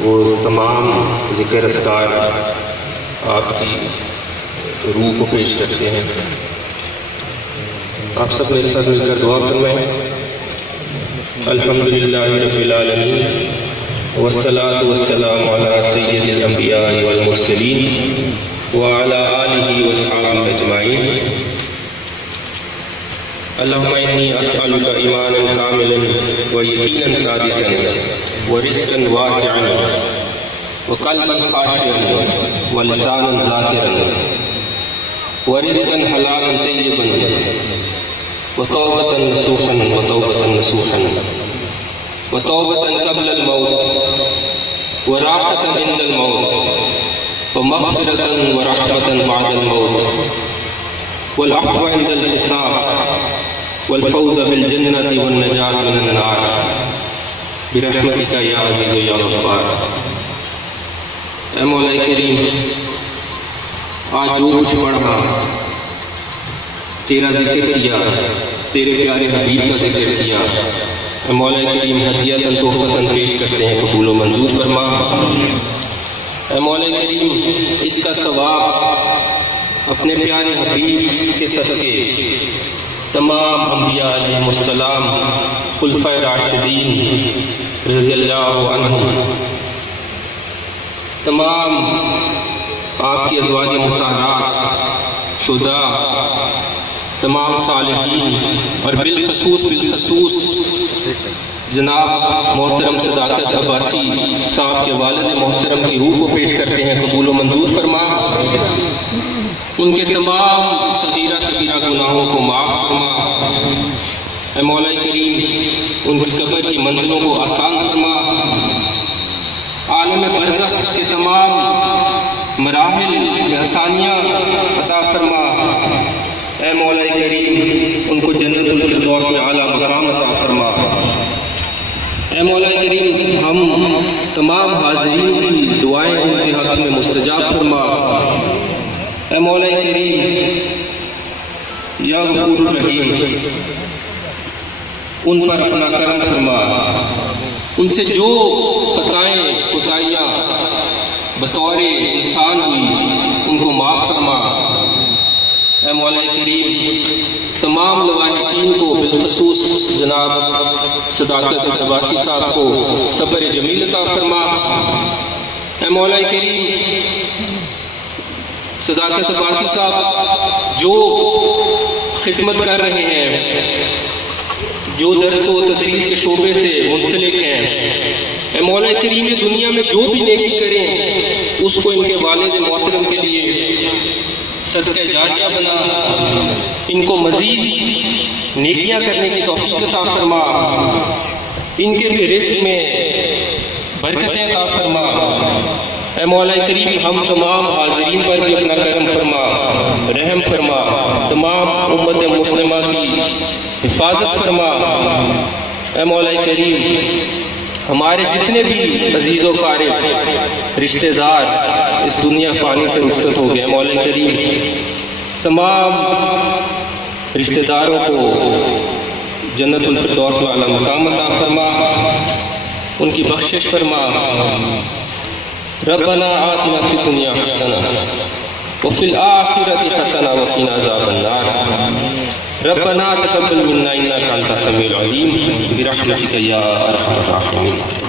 وہ تمام ذکر اذکار آپ کی روح کو پیش کرتے ہیں۔ آپ سب میرے ساتھ مل کر دعا فرمائیں۔ الحمدللہ رب العالمین والصلاة والسلام علی سید الانبیاء والمرسلین وعلی آلہ واصحابہ اجمعین۔ اللہم انی اسألک ایمانا کاملا ویقینا صادقا ورزقا واسعا وقلبا خاشعا ولسانا ذاکرا ورزقا حلالا طیبا وتوبة نصوحا وتوبة قبل الموت وراحة عند الموت ومغفرة ورحمة بعد الموت والعفو عند الحساب والفوز بالجنة والنجاة من النار برحمتك یا عزیز یا غفار۔ اے مولا کریم، آج جو کچھ پڑھا تیرا ذکر کیا، تیرے پیارے حبیب کا ذکر کیا، اے مولا کریم ہدیۃ تحفۃ پیش کرتے ہیں، قبول و منظور فرما۔ اے مولا کریم، اس کا ثواب اپنے پیارے حبیب کے صدقے تمام انبیاء علیہم السلام، خلفائے راشدین رضی اللہ عنہم، تمام آپ کی ازواج مطہرات، شہداء، تمام صالحین اور بالخصوص جناب محترم صداقت عباسی صاحب کے والد محترم کی روح کو پیش کرتے ہیں، قبول و منظور فرما۔ ان کے تمام صغیرہ کبیرہ گناہوں کو معاف فرما۔ اے مولا کریم، ان کی قبر کی منزلوں کو آسان فرما۔ عالم برزخ کے تمام مراحل میں آسانیاں عطا فرما۔ اے مولا کریم، ان کو جنت الفردوس میں اعلیٰ مقام عطا فرما۔ اے مولا کریم، ہم تمام حاضرین کی دعائیں ان کے حق میں مستجاب فرما۔ اے مولا کریم یا غفور الرحیم، ان پر اپنا کرم فرما۔ ان سے جو خطائیں کوتاہیاں بطور انسان ہوئی ان کو معاف فرما۔ اے مولا کریم، تمام لواحقین کو بالخصوص جناب صداقت عباسی صاحب کو صبر جمیل عطا فرما۔ اے مولا کریم، صداقت عباسی صاحب جو خدمت کر رہے ہیں، جو درس و تدریس کے شعبے سے منسلک ہیں، اے مولا کریم، دنیا میں جو بھی نیکی کریں اس کو ان کے والد محترم کے لیے صدقہ جاریہ بنا، ان کو مزید نیکیاں کرنے کی توفیق عطا فرما، ان کے بھی رزق میں برکتیں عطا فرما۔ اے مولا کریم، ہم تمام حاضرین پر بھی اپنا کرم فرما، رحم فرما، تمام امت مسلمہ کی حفاظت فرما۔ اے مولا کریم، ہمارے جتنے بھی عزیز و قارب رشتہ دار اس دنیا فانی سے رخصت ہو گئے، مولا کریم تمام رشتہ داروں کو جنت الفردوس میں اعلیٰ مقام عطا فرما، ان کی بخشش فرما۔ ربنا آتنا فی الدنیا حسنہ وفی الآخرۃ حسنہ وقنا عذاب النار۔ ربنا تقبل منا انک انت السمیع العلیم برحمتک یا ارحم الراحمین۔